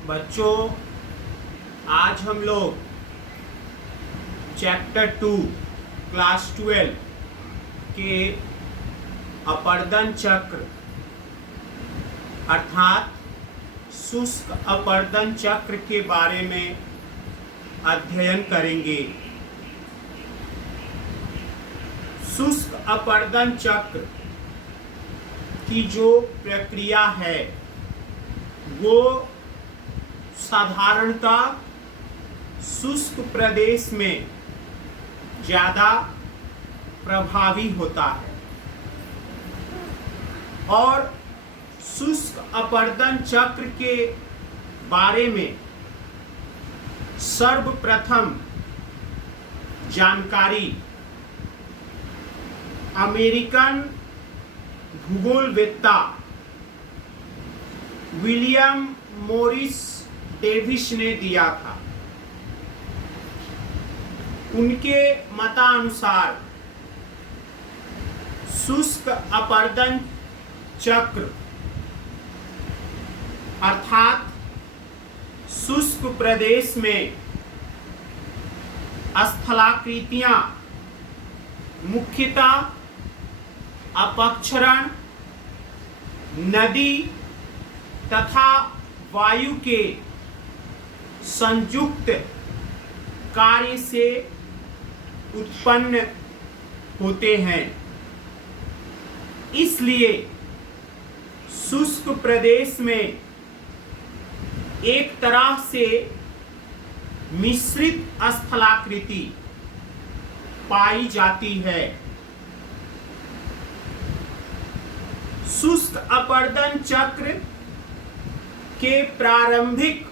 बच्चों, आज हम लोग चैप्टर 2 क्लास 12 के अपर्दन चक्र अर्थात शुष्क अपर्दन चक्र के बारे में अध्ययन करेंगे। शुष्क अपर्दन चक्र की जो प्रक्रिया है वो साधारणतः शुष्क प्रदेश में ज़्यादा प्रभावी होता है और शुष्क अपर्दन चक्र के बारे में सर्वप्रथम जानकारी अमेरिकन भूगोलवेत्ता विलियम मॉरिस डेविस ने दिया था। उनके मतानुसार शुष्क अपर्दन चक्र अर्थात शुष्क प्रदेश में स्थलाकृतियां मुख्यतः अपक्षरण, नदी तथा वायु के संयुक्त कार्य से उत्पन्न होते हैं। इसलिए शुष्क प्रदेश में एक तरह से मिश्रित स्थलाकृति पाई जाती है। शुष्क अपर्दन चक्र के प्रारंभिक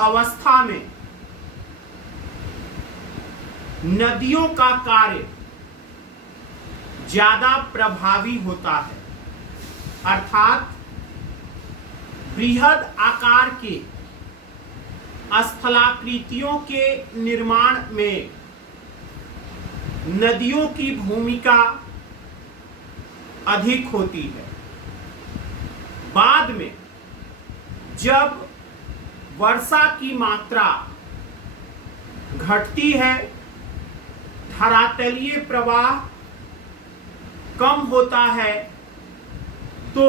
अवस्था में नदियों का कार्य ज्यादा प्रभावी होता है, अर्थात बृहद आकार के स्थलाकृतियों के निर्माण में नदियों की भूमिका अधिक होती है। बाद में जब वर्षा की मात्रा घटती है, धरातलीय प्रवाह कम होता है, तो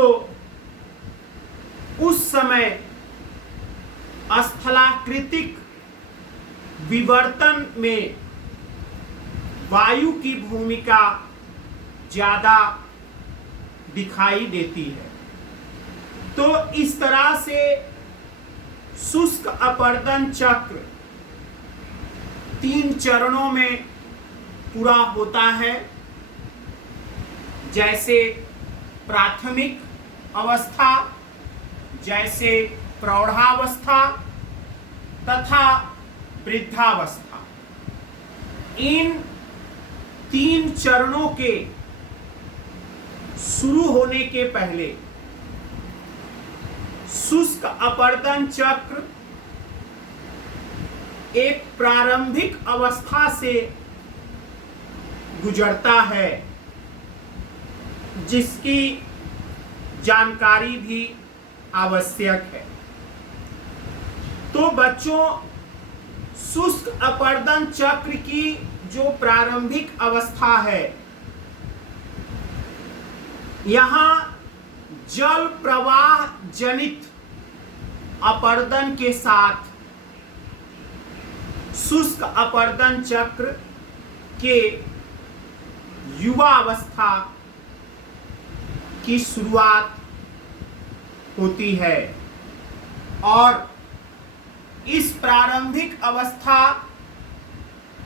उस समय स्थलाकृतिक विवर्तन में वायु की भूमिका ज्यादा दिखाई देती है। तो इस तरह से शुष्क अपर्दन चक्र 3 चरणों में पूरा होता है, जैसे प्राथमिक अवस्था, जैसे प्रौढ़ावस्था तथा वृद्धावस्था। इन 3 चरणों के शुरू होने के पहले शुष्क अपर्दन चक्र एक प्रारंभिक अवस्था से गुजरता है, जिसकी जानकारी भी आवश्यक है। तो बच्चों, शुष्क अपर्दन चक्र की जो प्रारंभिक अवस्था है, यहाँ जल प्रवाह जनित अपर्दन के साथ शुष्क अपर्दन चक्र के युवा अवस्था की शुरुआत होती है और इस प्रारंभिक अवस्था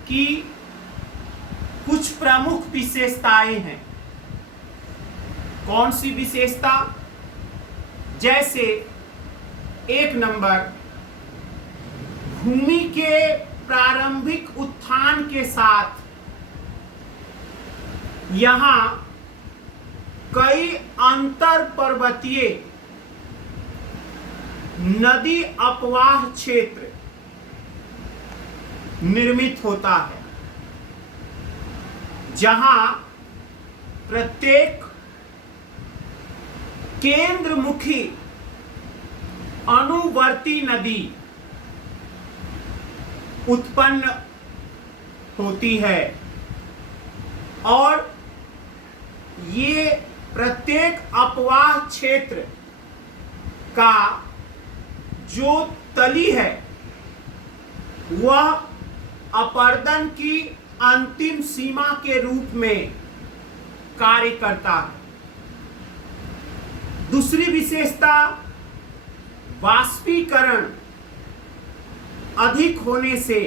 की कुछ प्रमुख विशेषताएं हैं। कौन सी विशेषता? जैसे 1 नंबर, भूमि के प्रारंभिक उत्थान के साथ यहाँ कई अंतर पर्वतीय नदी अपवाह क्षेत्र निर्मित होता है, जहां प्रत्येक केंद्रमुखी अणु अनुवर्ती नदी उत्पन्न होती है और ये प्रत्येक अपवाह क्षेत्र का जो तली है वह अपरदन की अंतिम सीमा के रूप में कार्य करता है। दूसरी विशेषता, वाष्पीकरण अधिक होने से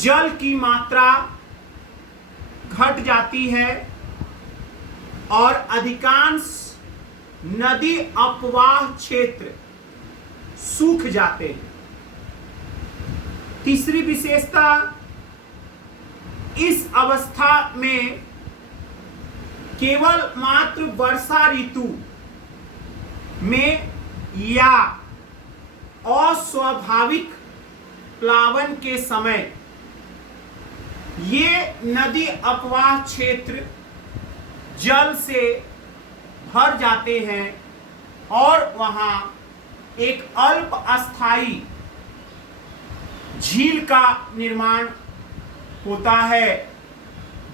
जल की मात्रा घट जाती है और अधिकांश नदी अपवाह क्षेत्र सूख जाते हैं। तीसरी विशेषता, इस अवस्था में केवल मात्र वर्षा ऋतु में या अस्वाभाविक प्लावन के समय ये नदी अपवाह क्षेत्र जल से भर जाते हैं और वहां एक अल्प अस्थायी झील का निर्माण होता है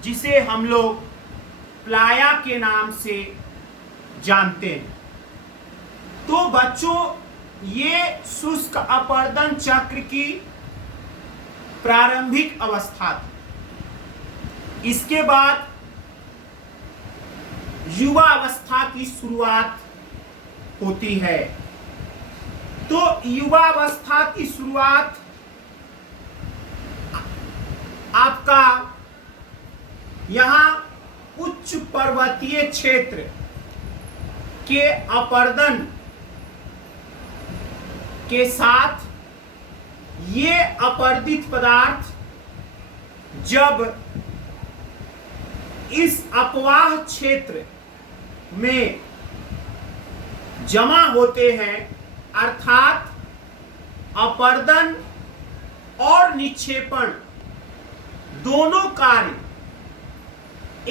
जिसे हम लोग प्लाया के नाम से जानते हैं। तो बच्चों, ये शुष्क अपरदन चक्र की प्रारंभिक अवस्था थी। इसके बाद युवा अवस्था की शुरुआत होती है। तो युवा अवस्था की शुरुआत आपका यहां उच्च पर्वतीय क्षेत्र के अपरदन के साथ ये अपर्दित पदार्थ जब इस अपवाह क्षेत्र में जमा होते हैं, अर्थात अपरदन और निक्षेपण दोनों कार्य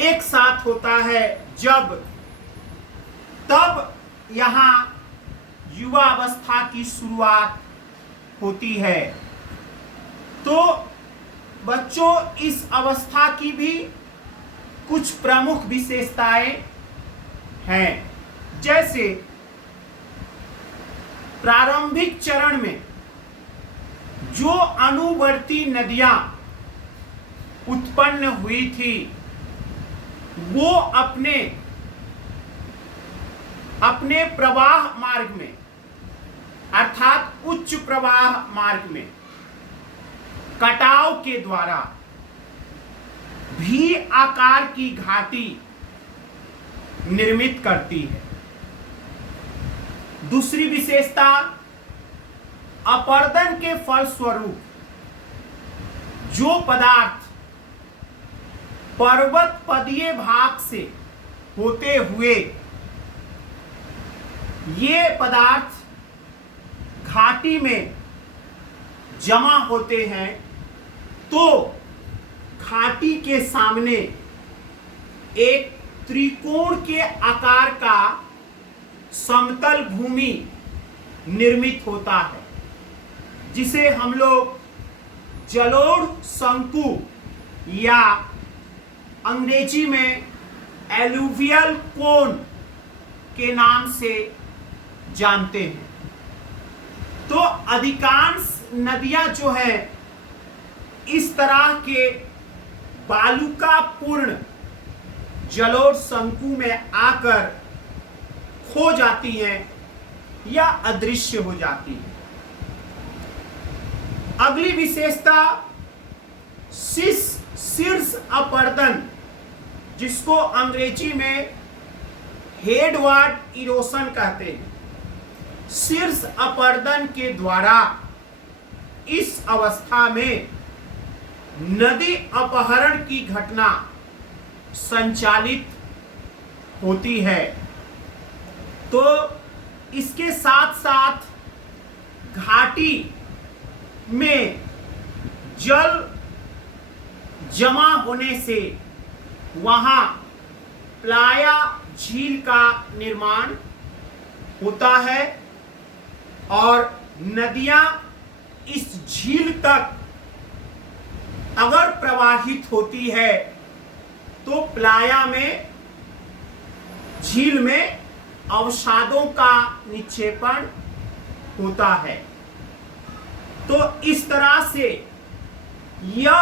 एक साथ होता है, तब यहां युवा अवस्था की शुरुआत होती है। तो बच्चों, इस अवस्था की भी कुछ प्रमुख विशेषताएं हैं। जैसे प्रारंभिक चरण में जो अनुवर्ती नदियां उत्पन्न हुई थी वो अपने प्रवाह मार्ग में, अर्थात उच्च प्रवाह मार्ग में कटाव के द्वारा भी आकार की घाटी निर्मित करती है। दूसरी विशेषता, अपरदन के फलस्वरूप जो पदार्थ पर्वत पदीय भाग से होते हुए ये पदार्थ घाटी में जमा होते हैं, तो घाटी के सामने एक त्रिकोण के आकार का समतल भूमि निर्मित होता है जिसे हम लोग जलोढ़ शंकु या अंग्रेजी में एलुवियल कोन के नाम से जानते हैं। तो अधिकांश नदियां जो है इस तरह के बालुकापूर्ण जलोढ़ शंकु में आकर खो जाती हैं या अदृश्य हो जाती हैं। अगली विशेषता, शीर्ष अपरदन, जिसको अंग्रेजी में हेडवार्ड इरोशन कहते हैं। शीर्ष अपरदन के द्वारा इस अवस्था में नदी अपहरण की घटना संचालित होती है। तो इसके साथ साथ घाटी में जल जमा होने से वहां प्लाया झील का निर्माण होता है और नदियां इस झील तक अगर प्रवाहित होती है तो प्लाया में झील में अवसादों का निक्षेपण होता है। तो इस तरह से यह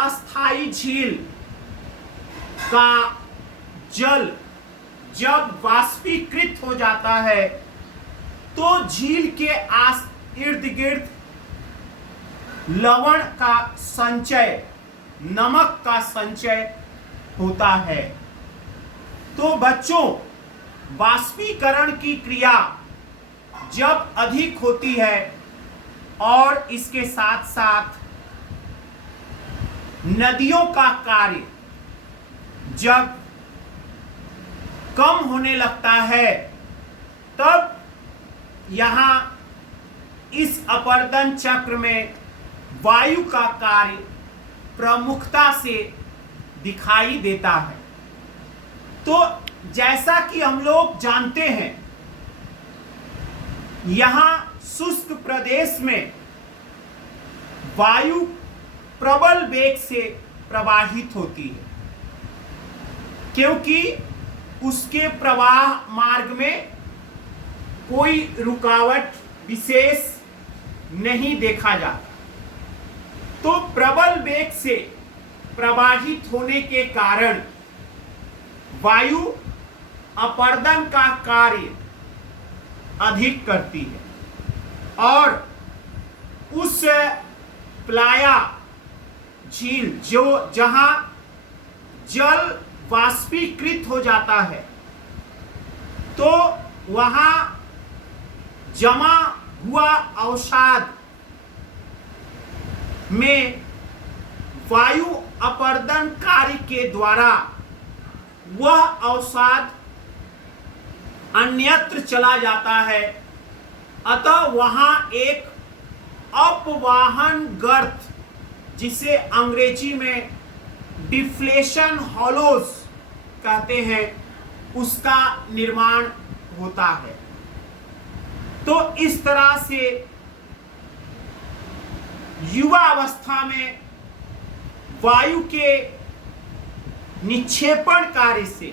अस्थायी झील का जल जब वाष्पीकृत हो जाता है तो झील के आस इर्द गिर्द लवण का संचय, नमक का संचय होता है। तो बच्चों, वाष्पीकरण की क्रिया जब अधिक होती है और इसके साथ साथ नदियों का कार्य जब कम होने लगता है, तब यहां इस अपर्दन चक्र में वायु का कार्य प्रमुखता से दिखाई देता है। तो जैसा कि हम लोग जानते हैं, यहां शुष्क प्रदेश में वायु प्रबल वेग से प्रवाहित होती है, क्योंकि उसके प्रवाह मार्ग में कोई रुकावट विशेष नहीं देखा जाता। तो प्रबल वेग से प्रवाहित होने के कारण वायु अपर्दन का कार्य अधिक करती है और उस प्लाया झील जहां जल वाष्पीकृत हो जाता है, तो वहां जमा हुआ अवसाद में वायु अपर्दन कार्य के द्वारा वह अवसाद अन्यत्र चला जाता है। अतः वहां एक अपवाहन गर्त, जिसे अंग्रेजी में डिफ्लेशन हॉलोज कहते हैं, उसका निर्माण होता है। तो इस तरह से युवा अवस्था में वायु के निक्षेपण कार्य से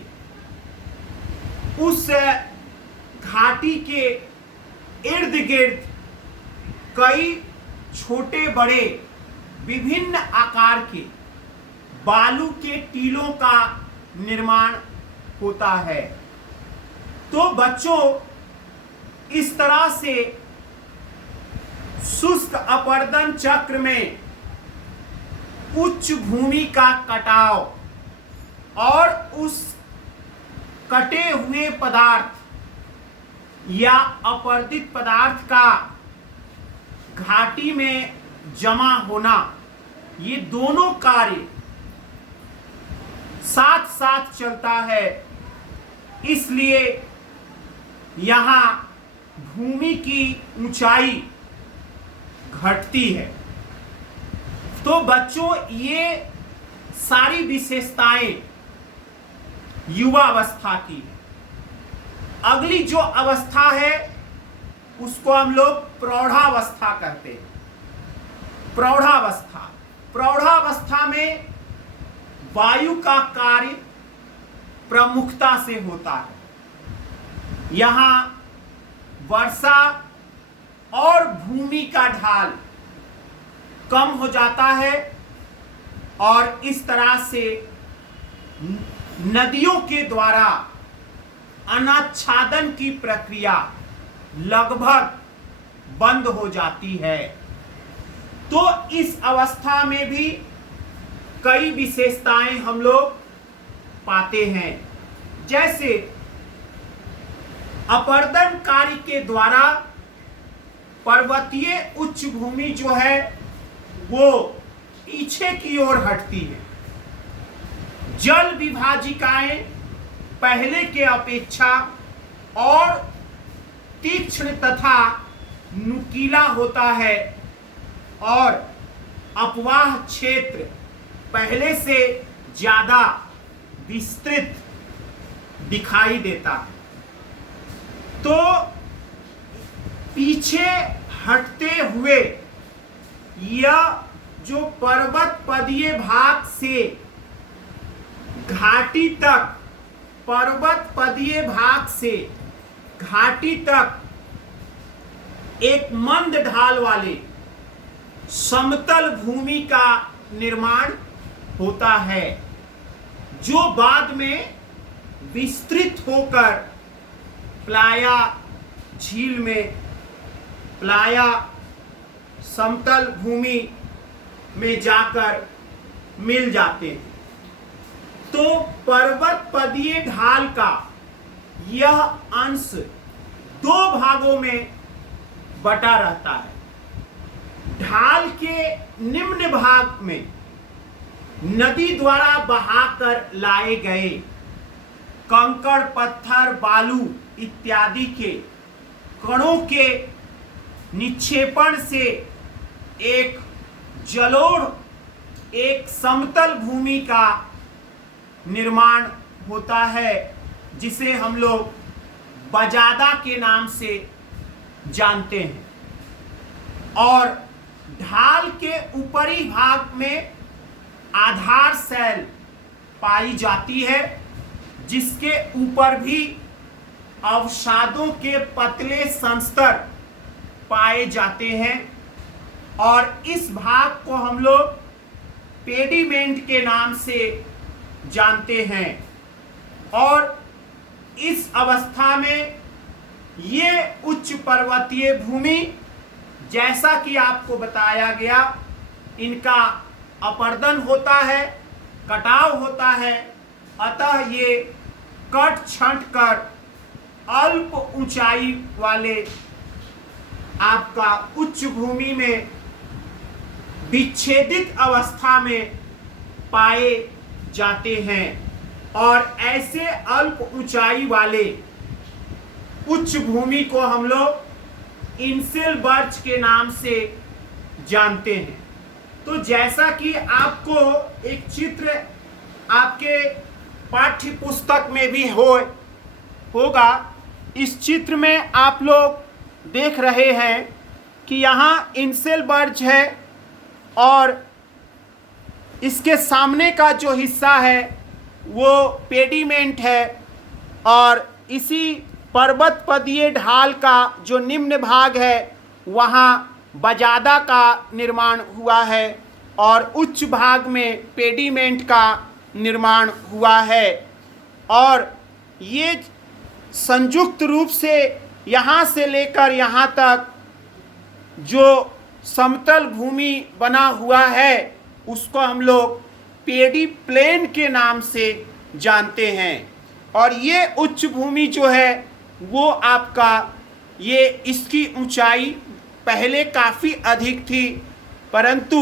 उस घाटी के इर्द गिर्द कई छोटे बड़े विभिन्न आकार के बालू के टीलों का निर्माण होता है। तो बच्चों, इस तरह से शुष्क अपर्दन चक्र में उच्च भूमि का कटाव और उस कटे हुए पदार्थ या अपर्दित पदार्थ का घाटी में जमा होना, ये दोनों कार्य साथ साथ चलता है। इसलिए यहां भूमि की ऊंचाई घटती है। तो बच्चों, ये सारी विशेषताएं युवा अवस्था की है। अगली जो अवस्था है उसको हम लोग प्रौढ़ावस्था कहते हैं। प्रौढ़ावस्था में वायु का कार्य प्रमुखता से होता है। यहां वर्षा और भूमि का ढाल कम हो जाता है और इस तरह से नदियों के द्वारा अनाच्छादन की प्रक्रिया लगभग बंद हो जाती है। तो इस अवस्था में भी कई विशेषताएं हम लोग पाते हैं। जैसे अपर्दन कार्य के द्वारा पर्वतीय उच्च भूमि जो है वो पीछे की ओर हटती है। जल विभाजिकाएं पहले के अपेक्षा और तीक्ष्ण तथा नुकीला होता है और अपवाह क्षेत्र पहले से ज्यादा विस्तृत दिखाई देता है। तो पीछे हटते हुए यह जो पर्वत पदीय भाग से घाटी तक, पर्वत पदीय भाग से घाटी तक एक मंद ढाल वाले समतल भूमि का निर्माण होता है, जो बाद में विस्तृत होकर प्लाया झील में, प्लाया समतल भूमि में जाकर मिल जाते हैं। तो पर्वत पदीय ढाल का यह अंश दो भागों में बटा रहता है। ढाल के निम्न भाग में नदी द्वारा बहाकर लाए गए कंकड़, पत्थर, बालू इत्यादि के कणों के निक्षेपण से एक जलोढ़, एक समतल भूमि का निर्माण होता है, जिसे हम लोग बजादा के नाम से जानते हैं। और ढाल के ऊपरी भाग में आधार शैल पाई जाती है, जिसके ऊपर भी अवसादों के पतले संस्तर पाए जाते हैं। और इस भाग को हम लोग पेडिमेंट के नाम से जानते हैं। और इस अवस्था में ये उच्च पर्वतीय भूमि, जैसा कि आपको बताया गया, इनका अपर्दन होता है, कटाव होता है, अतः ये कट छंट कर अल्प ऊंचाई वाले आपका उच्च भूमि में विच्छेदित अवस्था में पाए जाते हैं। और ऐसे अल्प ऊंचाई वाले उच्च भूमि को हम लोग इनसेल बर्च के नाम से जानते हैं। तो जैसा कि आपको एक चित्र आपके पाठ्य पुस्तक में भी होगा, इस चित्र में आप लोग देख रहे हैं कि यहाँ इनसेल बर्च है और इसके सामने का जो हिस्सा है वो पेडिमेंट है, और इसी पर्वत पदीय ढाल का जो निम्न भाग है वहाँ बजादा का निर्माण हुआ है और उच्च भाग में पेडिमेंट का निर्माण हुआ है। और ये संयुक्त रूप से यहाँ से लेकर यहाँ तक जो समतल भूमि बना हुआ है उसको हम लोग पेडी प्लेन के नाम से जानते हैं। और ये उच्च भूमि जो है वो आपका, ये इसकी ऊंचाई पहले काफ़ी अधिक थी, परंतु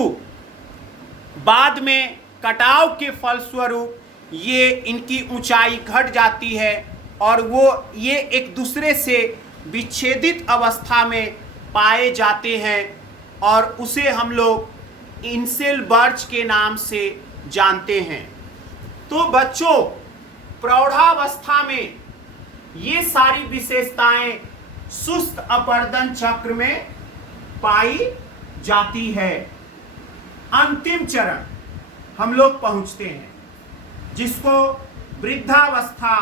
बाद में कटाव के फलस्वरूप ये इनकी ऊंचाई घट जाती है और वो ये एक दूसरे से विच्छेदित अवस्था में पाए जाते हैं, और उसे हम लोग इनसेल बर्च के नाम से जानते हैं। तो बच्चों, प्रौढ़ावस्था में ये सारी विशेषताएं शुष्क अपर्दन चक्र में पाई जाती है। अंतिम चरण हम लोग पहुंचते हैं, जिसको वृद्धावस्था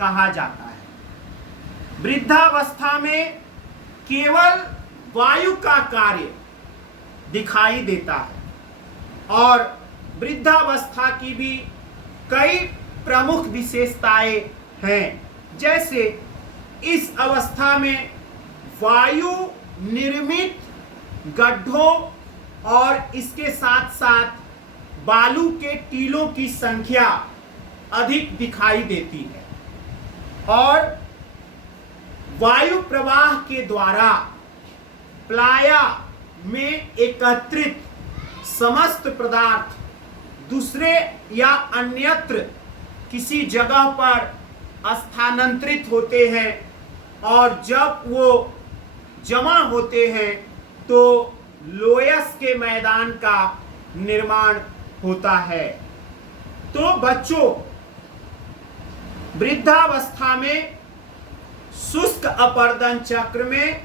कहा जाता है। वृद्धावस्था में केवल वायु का कार्य दिखाई देता है और वृद्धावस्था की भी कई प्रमुख विशेषताएं हैं। जैसे इस अवस्था में वायु निर्मित गड्ढों और इसके साथ साथ बालू के टीलों की संख्या अधिक दिखाई देती है, और वायु प्रवाह के द्वारा प्लाया में एकत्रित समस्त पदार्थ दूसरे या अन्यत्र किसी जगह पर स्थानांतरित होते हैं, और जब वो जमा होते हैं तो लोयस के मैदान का निर्माण होता है। तो बच्चों, वृद्धावस्था में शुष्क अपर्दन चक्र में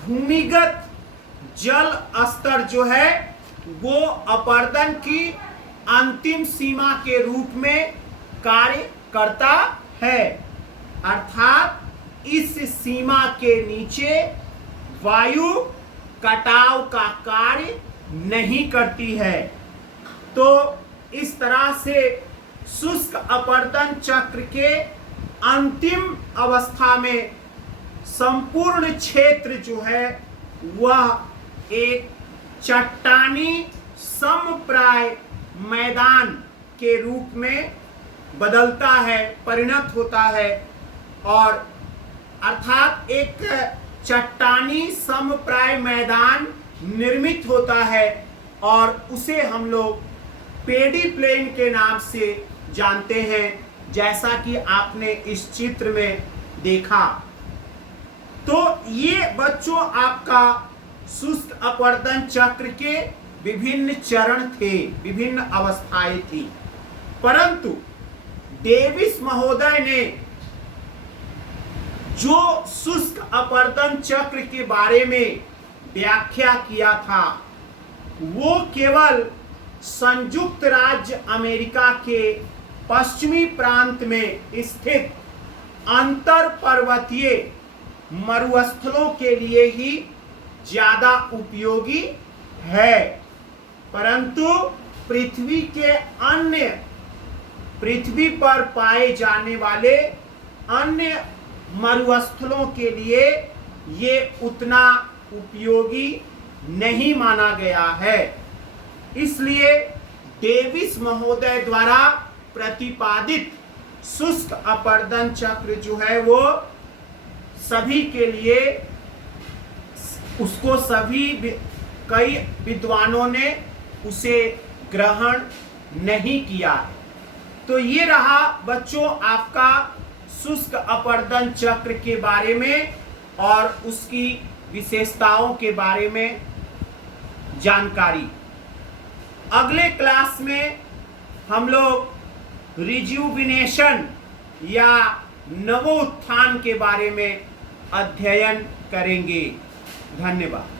भूमिगत जल स्तर जो है वो अपरदन की अंतिम सीमा के रूप में कार्य करता है, अर्थात इस सीमा के नीचे वायु कटाव का कार्य नहीं करती है। तो इस तरह से शुष्क अपरदन चक्र के अंतिम अवस्था में संपूर्ण क्षेत्र जो है वह एक चट्टानी समप्राय मैदान के रूप में बदलता है, परिणत होता है, और अर्थात एक चट्टानी समप्राय मैदान निर्मित होता है और उसे हम लोग पेडी प्लेन के नाम से जानते हैं, जैसा कि आपने इस चित्र में देखा। तो ये बच्चों आपका शुष्क अपरदन चक्र के विभिन्न चरण थे, विभिन्न अवस्थाएं थी, परंतु डेविस महोदय ने जो शुष्क अपरदन चक्र के बारे में व्याख्या किया था वो केवल संयुक्त राज्य अमेरिका के पश्चिमी प्रांत में स्थित अंतर पर्वतीय मरुस्थलों के लिए ही ज्यादा उपयोगी है, परंतु पृथ्वी पर पाए जाने वाले अन्य मरुस्थलों के लिए ये उतना उपयोगी नहीं माना गया है। इसलिए डेविस महोदय द्वारा प्रतिपादित शुष्क अपरदन चक्र जो है वो सभी के लिए उसको कई विद्वानों ने उसे ग्रहण नहीं किया। तो ये रहा बच्चों आपका शुष्क अपरदन चक्र के बारे में और उसकी विशेषताओं के बारे में जानकारी। अगले क्लास में हम लोग रिज्यूविनेशन या नवोत्थान के बारे में अध्ययन करेंगे। धन्यवाद।